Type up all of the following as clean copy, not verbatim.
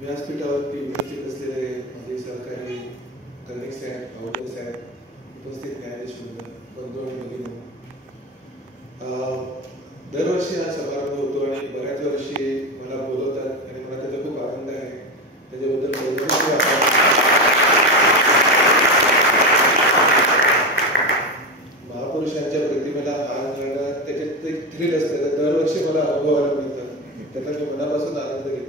व्यासपीठावरती उपस्थित असलेले माझे सहकारी कर्णिक साहेब, अवधर साहेब, उपस्थित न्यायाधीश बंधू आणि भगिनी, दरवर्षी हा समारंभ होतो आणि बऱ्याच वर्षी मला बोलवतात आणि मला त्याचा खूप आनंद आहे. त्याच्याबद्दल महापुरुषांच्या प्रतिमेला हार घालणं त्याच्यात एक थ्रिल असतं. दरवर्षी मला अनुभवायला मिळतं, त्याचा मी मनापासून आनंद घेतो.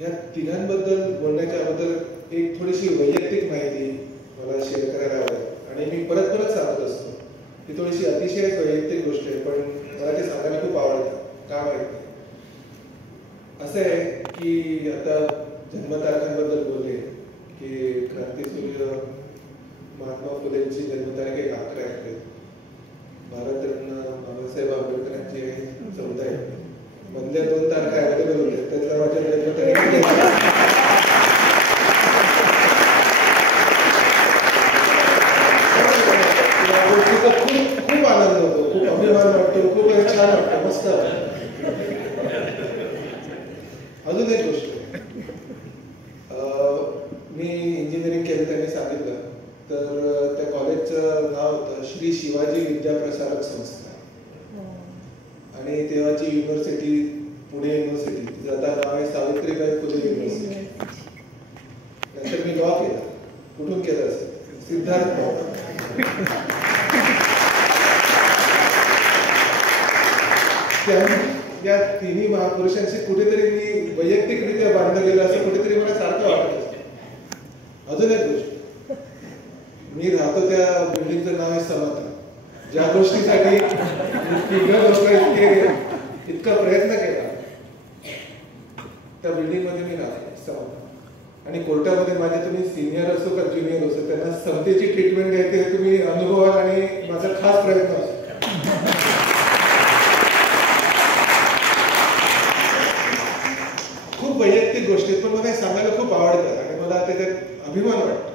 या तिघांबद्दल बोलण्याच्या अगोदर एक थोडीशी वैयक्तिक माहिती मला शेअर करायला आवडेल आणि मी परत परत सांगत असतो. ही थोडीशी अतिशय वैयक्तिक गोष्ट आहे, पण मला ते सांगायला खूप आवडतं. का माहित नाही, असं आहे की आता जन्मतारखांबद्दल बोलले की क्रांतीसूर्य महात्मा फुलेंची जन्मतारीख 11 एप्रिल, भारतरत्न बाबासाहेब आंबेडकरांची 14 एप्रिल. मधल्या 2 तारखा अवेलेबल होत्या, त्यातल्या माझ्या जन्मतारीख खूप आनंद होतो, खूप अभिमान वाटतो, खूप छान वाटतं, मस्त. अजून एक गोष्ट, मी इंजिनिअरिंग केलं त्यांनी सांगितलं, तर त्या कॉलेजचं नाव होतं श्री शिवाजी विद्याप्रसारक संस्था आणि तेव्हाची युनिव्हर्सिटी पुणे युनिव्हर्सिटी, तिचं आता नाव आहे सावित्रीबाई फुले युनिव्हर्सिटी. नंतर मी लॉ केला. कुठून केलं असेल? सिद्धार्थ लॉ. या तिन्ही महापुरुषांशी कुठेतरी मी वैयक्तिकरित्या बांधलं गेलं असं कुठेतरी मला सारखं वाटत असतं. अजून एक गोष्ट, मी राहतो त्या बिल्डिंगचं नाव आहे समता. ज्या गोष्टीसाठी इतका प्रयत्न केला, त्या बिल्डिंग मध्ये मी राहतो समता. आणि कोर्टामध्ये माझे तुम्ही सिनियर असो का ज्युनियर असो, त्यांना समतेची ट्रीटमेंट घ्यायची तुम्ही अनुभवाल आणि माझा खास प्रयत्न असतो. खूप वैयक्तिक गोष्टी पण मला सांगायला खूप आवडतात आणि मला त्याच्यात अभिमान वाटतो.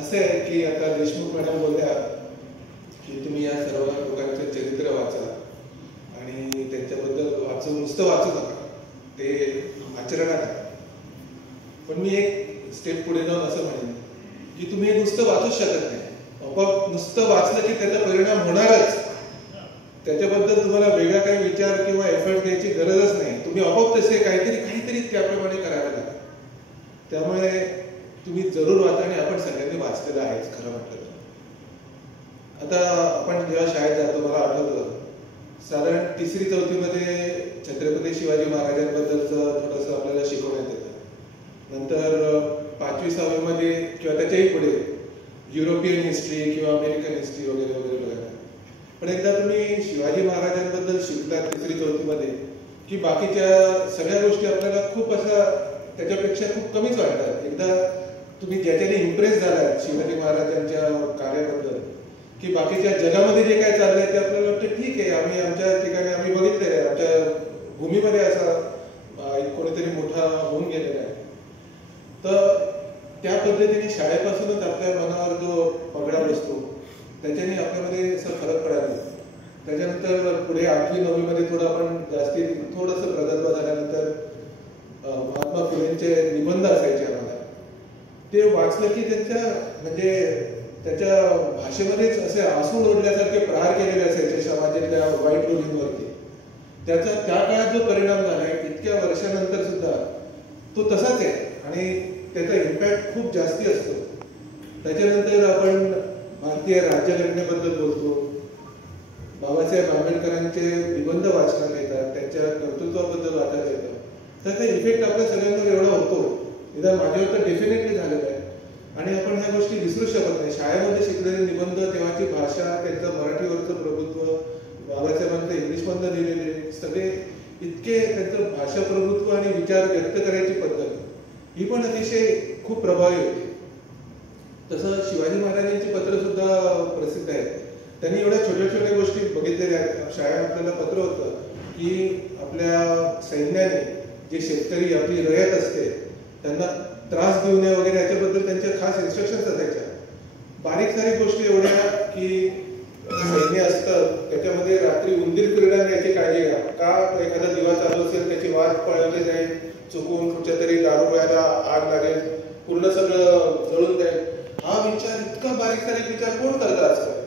असं आहे की आता देशमुख मॅडम बोलल्या की तुम्ही या सर्व लोकांचे चरित्र वाचा आणि त्यांच्याबद्दल नुसतं वाचू नका, ते आचरणात आहे. पण मी एक स्टेप पुढे जाऊन असं म्हणेन की तुम्ही हे नुसतं वाचूच शकत नाही. आपोआप नुसतं वाचलं की त्याचा परिणाम होणारच. त्याच्याबद्दल तुम्हाला वेगळा काही विचार किंवा एफर्ट द्यायची गरजच नाही. तुम्ही आपोआप तसे काहीतरी त्याप्रमाणे करायला लागेल. त्यामुळे तुम्ही जरूर वाचा आणि आपण सगळ्यांनी वाचलेलं आहेच खरं म्हटलं तर. आता आपण जेव्हा शाळेत जातो, मला आठवतं साधारण 3री-4थी मध्ये छत्रपती शिवाजी महाराजांबद्दलचं थोडंसं आपल्याला शिकवण्यात येतं. नंतर 5वी-6वी मध्ये किंवा त्याच्याही पुढे युरोपियन हिस्ट्री किंवा अमेरिकन हिस्ट्री वगैरे वगैरे बघायला. पण एकदा तुम्ही शिवाजी महाराजांबद्दल शिकतात 3री-4थी मध्ये की बाकीच्या सगळ्या गोष्टी आपल्याला खूप असा त्याच्यापेक्षा खूप कमीच वाटतात. एकदा तुम्ही ज्याच्याने इम्प्रेस झालात शिवाजी महाराजांच्या कार्याबद्दल की बाकीच्या जगामध्ये जे काय चाललंय ते आपल्याला वाटतं ठीक आहे, आम्ही आमच्या ठिकाणी आम्ही बघितलेलं आहे, आमच्या भूमीमध्ये असा कोणीतरी मोठा होऊन गेलेला आहे. तर त्या पद्धतीने शाळेपासूनच आपल्या मनावर जो पगडा बसतो त्याच्याने आपल्यामध्ये असं फरक पडायला. त्याच्यानंतर पुढे 8वी-9वी मध्ये थोडं आपण जास्ती थोडंसं प्रगल्भ झाल्यानंतर महात्मा फुलेंचे निबंध असायचे आम्हाला. ते वाचलं की त्याच्या भाषेमध्येच असे आसूड ओढल्यासारखे प्रहार केलेले असायचे समाजातल्या वाईट रूढींवरती. त्याचा त्या काळात जो परिणाम झालाय इतक्या वर्षानंतर सुद्धा तो तसाच आहे आणि त्याचा इम्पॅक्ट खूप जास्ती असतो. त्याच्यानंतर आपण भारतीय राज्यघटनेबद्दल बोलतो, बाबासाहेब आंबेडकरांचे निबंध वाचण्यात येतात, त्यांच्या कर्तृत्वाबद्दल वाचायला येतं. त्याचा इफेक्ट आपल्या सगळ्यांवर एवढा होतो, निदान माझ्यावर तर डेफिनेटली झालेला आहे. आणि आपण ह्या गोष्टी विसरू शकत नाही. शाळेमध्ये शिकलेले निबंध, तेव्हाची भाषा, त्यांचं मराठीवरचं प्रभुत्व, बाबासाहेबांचं इंग्लिशमधनं लिहिलेले सगळे इतके त्यांचं भाषा प्रभुत्व आणि विचार व्यक्त करायची पद्धत ही पण अतिशय खूप प्रभावी होती. तसं शिवाजी महाराजांची पत्र सुद्धा प्रसिद्ध आहेत. त्यांनी एवढ्या छोट्या छोट्या गोष्टी बघितलेल्या आहेत. शाळेत आपल्याला पत्र होतं की आपल्या सैन्याने जे शेतकरी आपली रयत असते त्यांना त्रास देऊ नये वगैरे याच्याबद्दल त्यांच्या खास इन्स्ट्रक्शन्स असायच्या. बारीक सारीक गोष्टी एवढ्या की सैन्य असतं त्याच्यामध्ये रात्री उंदीर फिरणार याची काळजी घ्या. का एखादा दिवा चालू असेल त्याची वाट पळवली जाईल, चुकून कुठच्या तरी दारूगोळ्याला आग लागेल, पूर्ण सगळं जळून जाईल. हा विचार, इतका बारीक सारीक विचार कोण करतं आजकाल?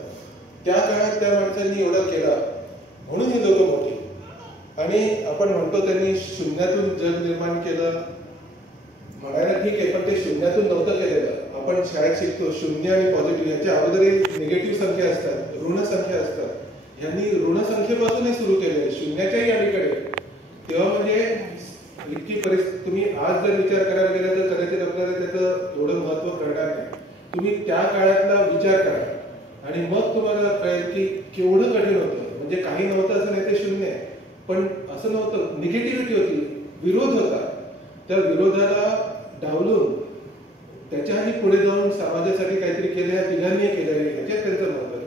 त्या काळात त्या माणसांनी एवढा केला म्हणून ही लोक मोठी. आणि आपण म्हणतो त्यांनी शून्यातून जग निर्माण केलं म्हणायला ठीक आहे, पण ते शून्यातून नव्हतं केलेलं. आपण शाळेत शिकतो शून्य आणि पॉझिटिव्ह याच्या अगोदरही निगेटिव्ह संख्या असतात, ऋण संख्या असतात. ह्यांनी ऋण संख्येपासूनही सुरू केले, शून्याच्याही अलीकडे. तेव्हा म्हणजे इतकी परिस्थिती, तुम्ही आज जर विचार करायला गेला तर कदाचित आपल्याला त्याचं एवढं महत्व कळणार नाही. तुम्ही त्या काळातला विचार करा आणि मग तुम्हाला कळेल की केवढं कठीण होतं. म्हणजे काही नव्हतं असं नाही, ते शून्य आहे, पण असं नव्हतं. निगेटिव्हिटी होती, विरोध होता. त्या विरोधाला डावलून त्याच्याही पुढे जाऊन समाजासाठी काहीतरी केलं, या तिघांनी केलं, ह्याच्यात त्यांचं महत्व आहे.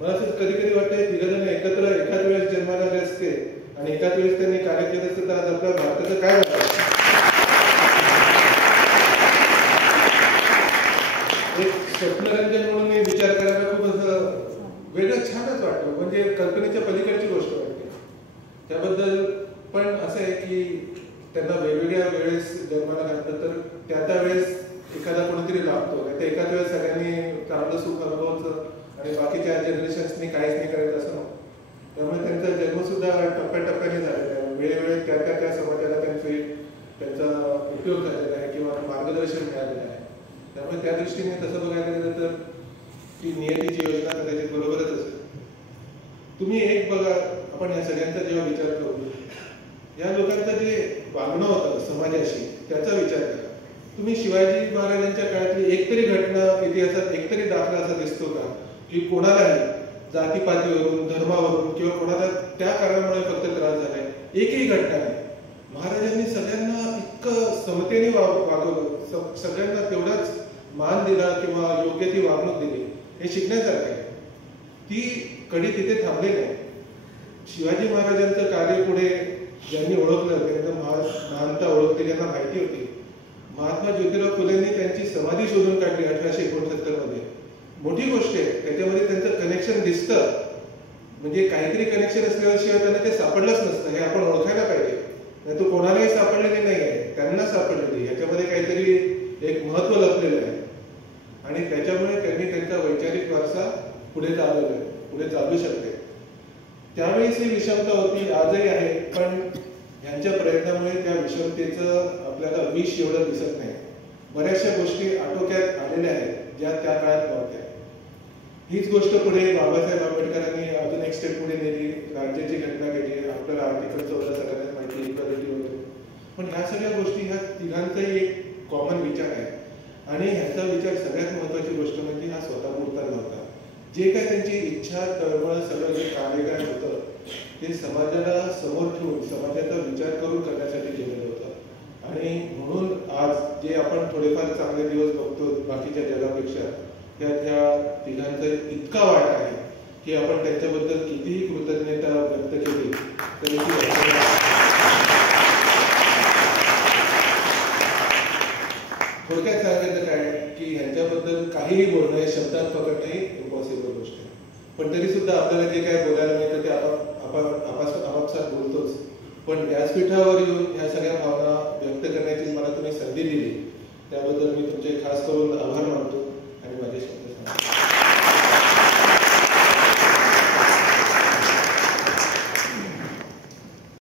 मला असं कधी कधी वाटतं तिघांना एकत्र एकाच वेळेस जन्माला आले असते आणि एकाच वेळेस त्यांनी कार्य केलं असतं तर आज आपल्या भारताचं काय होतं. एक स्वप्नरंजन म्हणून मी विचार करायला खूप असं वेगळं छानच वाटतं. म्हणजे कल्पनेच्या पलीकडची गोष्ट वाटते. त्याबद्दल पण असं आहे की त्यांना वेगवेगळ्या वेळेस जन्माला घातलं तर त्या वेळेस एखादा कोणीतरी लागतो, नाही तर एकाच वेळेस सगळ्यांनी चांगलं सुख अनुभवायचं आणि बाकीच्या जनरेशन्सनी काहीच नाही करायचं असं नव्हतं. त्यामुळे त्यांचा जन्म सुद्धा टप्प्याटप्प्याने झालेला आहे. वेळोवेळी त्या समाजाला त्यांचा उपयोग झालेला आहे किंवा मार्गदर्शन मिळालेलं आहे. त्यामुळे त्या दृष्टीने तसं बघायला गेलं तर ती नियतीची योजना कदाचित बरोबरच असेल. तुम्ही एक बघा, आपण या सगळ्यांचा जेव्हा विचार करू, या लोकांचं जे वागणं होतं समाजाशी त्याचा विचार करा. तुम्ही शिवाजी महाराजांच्या काळातली एकतरी घटना इतिहासात एकतरी दाखला असा दिसतो का की कोणालाही जातीपातीवरून, धर्मावरून किंवा कोणाला त्या कारणामुळे फक्त त्रास झालाय? एकही घटना नाही. महाराजांनी सगळ्यांना इतकं समतेने वागवलं, सगळ्यांना तेवढाच मान दिला किंवा योग्य ती वागणूक दिली. हे शिकण्यासारखं आहे. ती कडी तिथे थांबली नाही. शिवाजी महाराजांचं कार्य पुढे ज्यांनी ओळखलं, त्यांना महानता ओळखली, ज्यांना माहिती होती. महात्मा ज्योतिराव फुलेंनी त्यांची समाधी शोधून काढली 1869 मध्ये. मोठी गोष्ट आहे. त्याच्यामध्ये त्यांचं कनेक्शन दिसतं. म्हणजे काहीतरी कनेक्शन असल्याशिवाय त्यांना ते सापडलंच नसतं, हे आपण ओळखायला पाहिजे. नाही तो कोणालाही सापडलेली नाही आहे, त्यांना सापडलेली. ह्याच्यामध्ये काहीतरी एक महत्व लपलेलं आहे आणि त्याच्यामुळे त्यांनी त्यांचा वैचारिक वारसा पुढे चालू शकते. त्यावेळेस ही विषमता होती, आजही आहे, पण ह्यांच्या प्रयत्नामुळे त्या विषमतेचं आपल्याला विष एवढं दिसत नाही. बऱ्याचशा गोष्टी आटोक्यात आलेल्या आहेत ज्या त्या काळात नव्हत्या. हीच गोष्ट पुढे बाबासाहेब आंबेडकरांनी अजून एक स्टेप पुढे नेली, राज्याची घटना केली. आपल्याला आर्टिकल 14 सगळ्यांना माहिती, इक्वालिटी वगैरे. पण ह्या सगळ्या गोष्टी ह्या तिघांचाही एक कॉमन विचार आहे आणि ह्याचा विचार सगळ्यात महत्वाची गोष्ट म्हणजे हा स्वतःपुरता नव्हता. जे काय त्यांची इच्छा, तळमळ, सगळं जे कार्यकाळ होतं ते समाजाला समोर ठेवून समाजाचा विचार करून करण्यासाठी केलेलं होतं. आणि म्हणून आज जे आपण थोडेफार चांगले दिवस बघतो बाकीच्या जगापेक्षा, त्यात ह्या तिघांचा इतका वाटा आहे की आपण त्यांच्याबद्दल कितीही कृतज्ञता व्यक्त केली तरी थोडक्यात सांगायचं काय की ह्यांच्याबद्दल काहीही बोलणं हे शब्दात पकडणं इम्पॉसिबल गोष्ट आहे. पण तरी सुद्धा आपल्याला जे काय बोलायला मिळतं ते आपापसात बोलतोच. पण व्यासपीठावर येऊन ह्या सगळ्या भावना व्यक्त करण्याची मला तुम्ही संधी दिली त्याबद्दल मी तुमचे खास करून आभार मानतो.